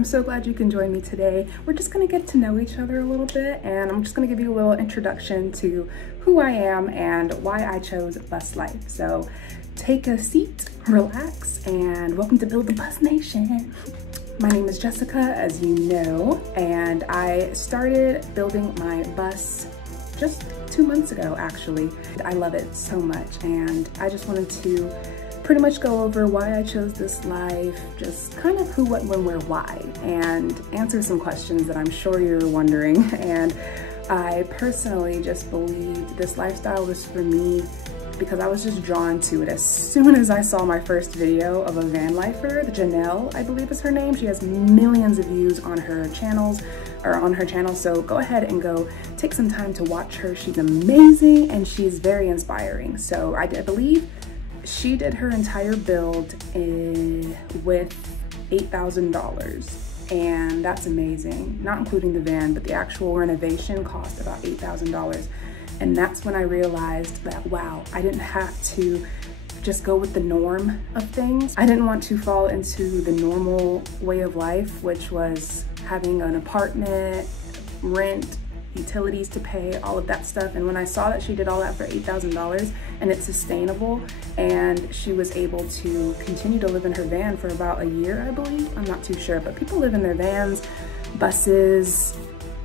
I'm so glad you can join me today. We're just gonna get to know each other a little bit, and I'm just gonna give you a little introduction to who I am and why I chose Bus Life. So take a seat, relax, and welcome to Build the Bus Nation. My name is Jessica, as you know, and I started building my bus just 2 months ago, actually. I love it so much, and I just wanted to pretty much go over why I chose this life, just kind of who, what, when, where, why, and answer some questions that I'm sure you're wondering. And I personally just believed this lifestyle was for me because I was just drawn to it as soon as I saw my first video of a van lifer. Janelle, I believe is her name. She has millions of views on her channels, so go ahead and go take some time to watch her. She's amazing and she's very inspiring. So I believe she did her entire build with $8,000, and that's amazing. Not including the van, but the actual renovation cost about $8,000. And that's when I realized that, wow, I didn't have to just go with the norm of things. I didn't want to fall into the normal way of life, which was having an apartment, rent, utilities to pay, all of that stuff. And when I saw that she did all that for $8,000 and it's sustainable, and she was able to continue to live in her van for about a year, I believe. I'm not too sure, but people live in their vans, buses,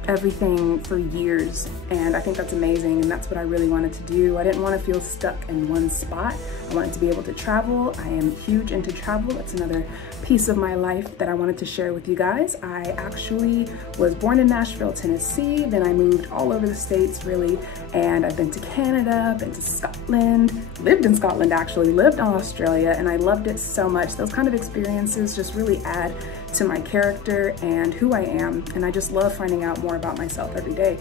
everything for years, and I think that's amazing, and that's what I really wanted to do. I didn't want to feel stuck in one spot. I wanted to be able to travel. I am huge into travel. That's another piece of my life that I wanted to share with you guys. I actually was born in Nashville, Tennessee, then I moved all over the States really, and I've been to Canada, been to Scotland, lived in Scotland actually, lived in Australia, and I loved it so much. Those kind of experiences just really add to my character and who I am, and I just love finding out more about myself every day.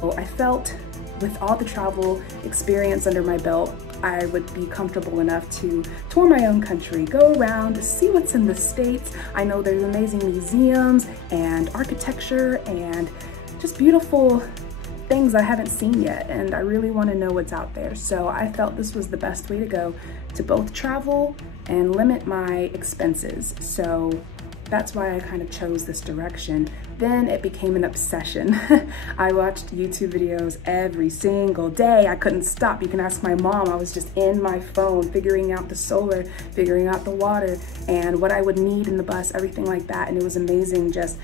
So I felt with all the travel experience under my belt, I would be comfortable enough to tour my own country, go around, see what's in the States. I know there's amazing museums and architecture and just beautiful things I haven't seen yet, and I really want to know what's out there. So I felt this was the best way to go to both travel and limit my expenses. So that's why I kind of chose this direction. Then it became an obsession. I watched YouTube videos every single day. I couldn't stop. You can ask my mom. I was just in my phone, figuring out the solar, figuring out the water, and what I would need in the bus, everything like that. And it was amazing just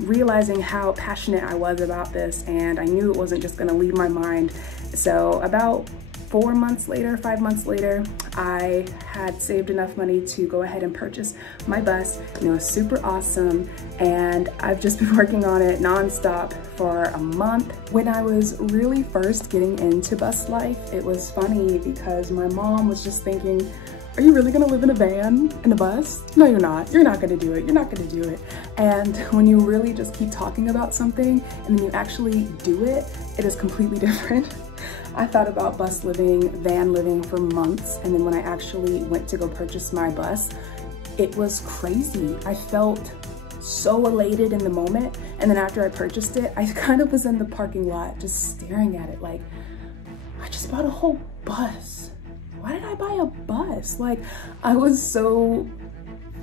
realizing how passionate I was about this, and I knew it wasn't just gonna leave my mind. So about 4 months later, 5 months later, I had saved enough money to go ahead and purchase my bus. It was super awesome, and I've just been working on it nonstop for a month. When I was really first getting into bus life, it was funny because my mom was just thinking, are you really gonna live in a van, in a bus? No, you're not. You're not gonna do it. You're not gonna do it. And when you really just keep talking about something and then you actually do it, it is completely different. I thought about bus living, van living for months, and then when I actually went to go purchase my bus, it was crazy. I felt so elated in the moment, and then after I purchased it, I kind of was in the parking lot just staring at it like, I just bought a whole bus. Why did I buy a bus? Like, I was so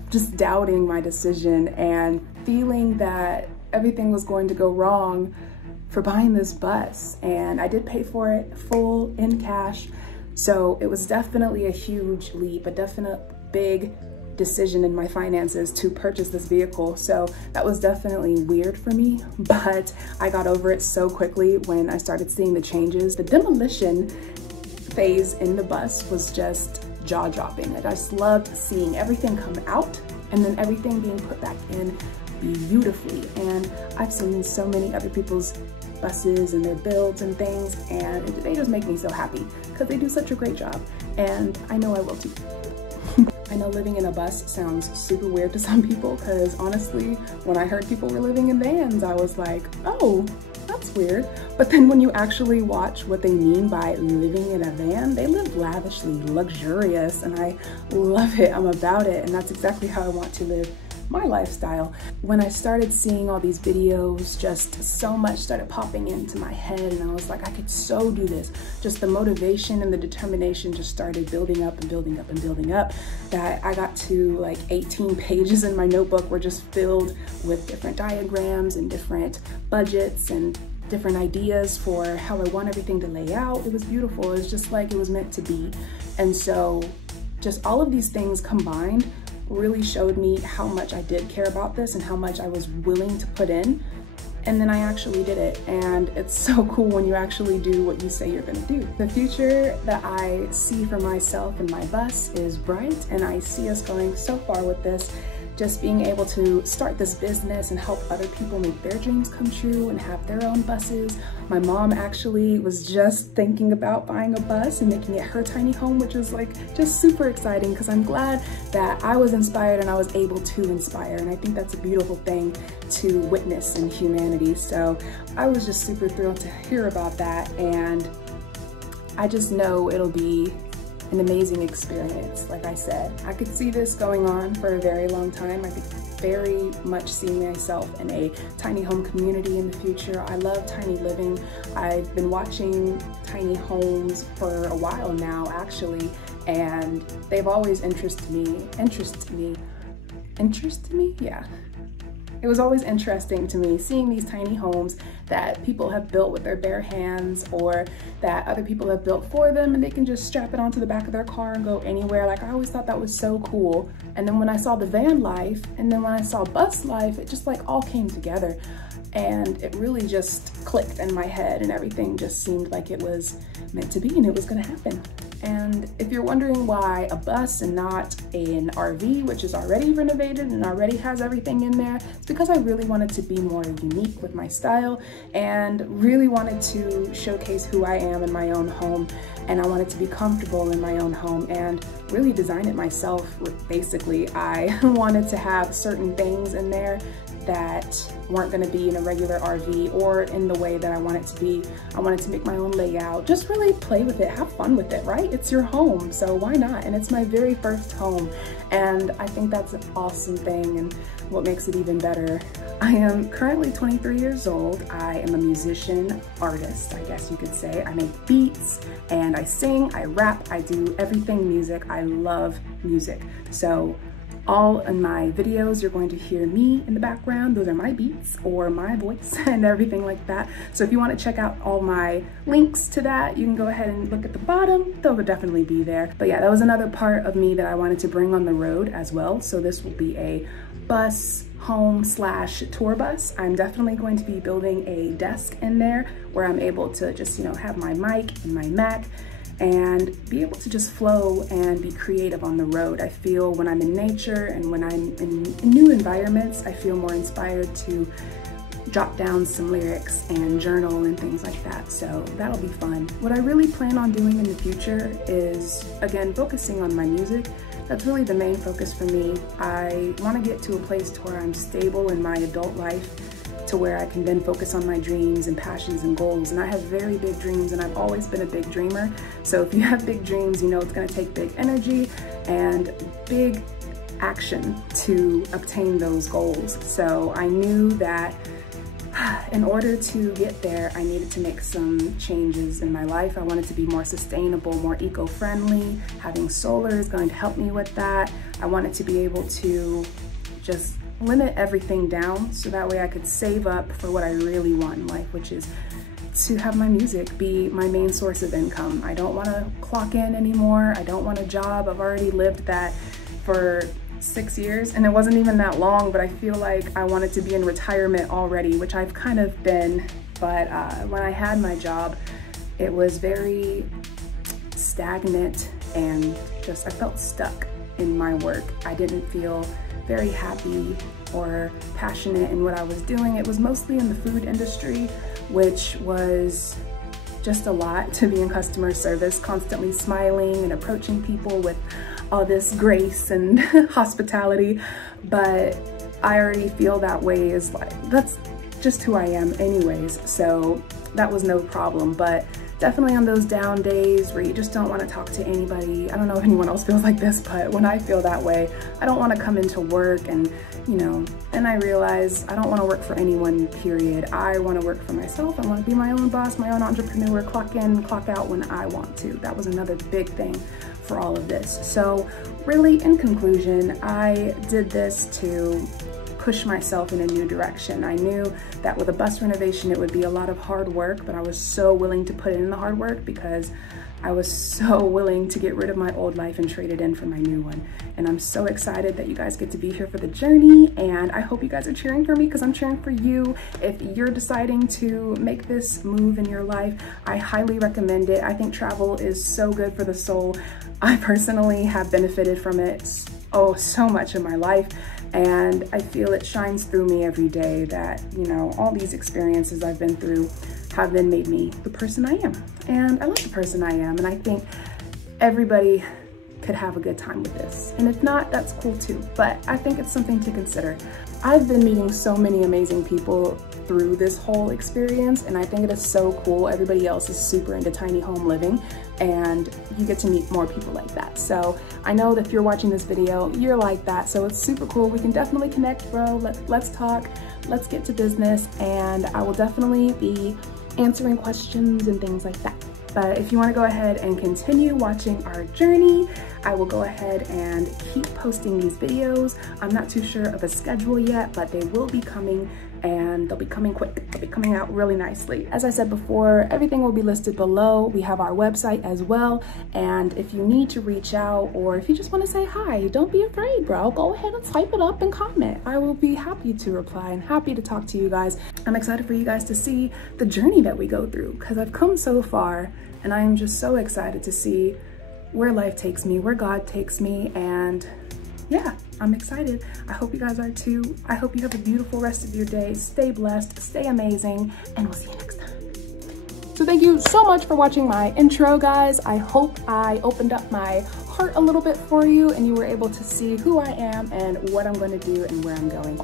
just doubting my decision and feeling that everything was going to go wrong for buying this bus. And I did pay for it full in cash. So it was definitely a huge leap, a definite big decision in my finances to purchase this vehicle. So that was definitely weird for me, but I got over it so quickly when I started seeing the changes. The demolition phase in the bus was just jaw-dropping. I just loved seeing everything come out and then everything being put back in beautifully. And I've seen so many other people's buses and their builds and things, and they just make me so happy because they do such a great job, and I know I will too. I know living in a bus sounds super weird to some people because honestly, when I heard people were living in vans, I was like, oh, that's weird. But then when you actually watch what they mean by living in a van, they live lavishly, luxurious, and I love it. I'm about it, and that's exactly how I want to live my lifestyle. When I started seeing all these videos, just so much started popping into my head, and I was like, I could so do this. Just the motivation and the determination just started building up and building up and building up, that I got to like 18 pages in my notebook were just filled with different diagrams and different budgets and different ideas for how I want everything to lay out. It was beautiful. It was just like it was meant to be. And so just all of these things combined really showed me how much I did care about this and how much I was willing to put in. And then I actually did it. And it's so cool when you actually do what you say you're gonna do. The future that I see for myself and my bus is bright, and I see us going so far with this. Just being able to start this business and help other people make their dreams come true and have their own buses. My mom actually was just thinking about buying a bus and making it her tiny home, which was like just super exciting, because I'm glad that I was inspired and I was able to inspire. And I think that's a beautiful thing to witness in humanity. So I was just super thrilled to hear about that. And I just know it'll be an amazing experience. Like I said, I could see this going on for a very long time. I could very much see myself in a tiny home community in the future. I love tiny living. I've been watching tiny homes for a while now, actually, and they've always interested me. Yeah. It was always interesting to me seeing these tiny homes that people have built with their bare hands, or that other people have built for them, and they can just strap it onto the back of their car and go anywhere. Like, I always thought that was so cool. And then when I saw the van life, and then when I saw bus life, it just like all came together. And it really just clicked in my head, and everything just seemed like it was meant to be and it was gonna happen. And if you're wondering why a bus and not an RV, which is already renovated and already has everything in there, it's because I really wanted to be more unique with my style and really wanted to showcase who I am in my own home. And I wanted to be comfortable in my own home and really design it myself. Basically, I wanted to have certain things in there that weren't gonna be in a regular RV or in the way that I want it to be. I wanted to make my own layout, just really play with it, have fun with it, right? It's your home, so why not? And it's my very first home. And I think that's an awesome thing, and what makes it even better. I am currently 23 years old. I am a musician, artist, I guess you could say. I make beats and I sing, I rap, I do everything music. I love music. So all in my videos, you're going to hear me in the background. Those are my beats or my voice and everything like that. So if you want to check out all my links to that, you can go ahead and look at the bottom. They'll definitely be there. But yeah, that was another part of me that I wanted to bring on the road as well. So this will be a bus home / tour bus. I'm definitely going to be building a desk in there where I'm able to just, have my mic and my Mac and be able to just flow and be creative on the road. I feel when I'm in nature and when I'm in new environments, I feel more inspired to jot down some lyrics and journal and things like that. So that'll be fun. What I really plan on doing in the future is, again, focusing on my music. That's really the main focus for me. I want to get to a place to where I'm stable in my adult life, to where I can then focus on my dreams and passions and goals. And I have very big dreams, and I've always been a big dreamer. So if you have big dreams, you know it's gonna take big energy and big action to obtain those goals. So I knew that in order to get there, I needed to make some changes in my life. I wanted to be more sustainable, more eco-friendly. Having solar is going to help me with that. I wanted to be able to just limit everything down so that way I could save up for what I really want in life, which is to have my music be my main source of income. I don't want to clock in anymore. I don't want a job. I've already lived that for 6 years, and it wasn't even that long, but I feel like I wanted to be in retirement already, which I've kind of been. But when I had my job, it was very stagnant and just, I felt stuck in my work. I didn't feel very happy or passionate in what I was doing. It was mostly in the food industry, which was just a lot to be in customer service, constantly smiling and approaching people with all this grace and hospitality. But I already feel that way, is like, that's just who I am anyways. So that was no problem. But definitely on those down days where you just don't want to talk to anybody. I don't know if anyone else feels like this, but when I feel that way, I don't want to come into work and, you know, then I realize I don't want to work for anyone, period. I want to work for myself. I want to be my own boss, my own entrepreneur, clock in, clock out when I want to. That was another big thing for all of this. So really, in conclusion, I did this to push myself in a new direction. I knew that with a bus renovation, it would be a lot of hard work, but I was so willing to put in the hard work because I was so willing to get rid of my old life and trade it in for my new one. And I'm so excited that you guys get to be here for the journey. And I hope you guys are cheering for me because I'm cheering for you. If you're deciding to make this move in your life, I highly recommend it. I think travel is so good for the soul. I personally have benefited from it so much in my life. And I feel it shines through me every day that, you know, all these experiences I've been through have then made me the person I am. And I love the person I am. And I think everybody could have a good time with this. And if not, that's cool too. But I think it's something to consider. I've been meeting so many amazing people through this whole experience, and I think it is so cool. Everybody else is super into tiny home living, and you get to meet more people like that. So I know that if you're watching this video, you're like that, so it's super cool. We can definitely connect, bro. Let's talk, let's get to business, and I will definitely be answering questions and things like that. But if you want to go ahead and continue watching our journey, I will go ahead and keep posting these videos. I'm not too sure of a schedule yet, but they will be coming, and they'll be coming quick. They'll be coming out really nicely. As I said before, everything will be listed below. We have our website as well. And if you need to reach out, or if you just want to say hi, don't be afraid, bro. Go ahead and type it up and comment. I will be happy to reply and happy to talk to you guys. I'm excited for you guys to see the journey that we go through, because I've come so far, and I am just so excited to see where life takes me, where God takes me, and yeah, I'm excited. I hope you guys are too. I hope you have a beautiful rest of your day. Stay blessed, stay amazing, and we'll see you next time. So thank you so much for watching my intro, guys. I hope I opened up my heart a little bit for you and you were able to see who I am and what I'm going to do and where I'm going.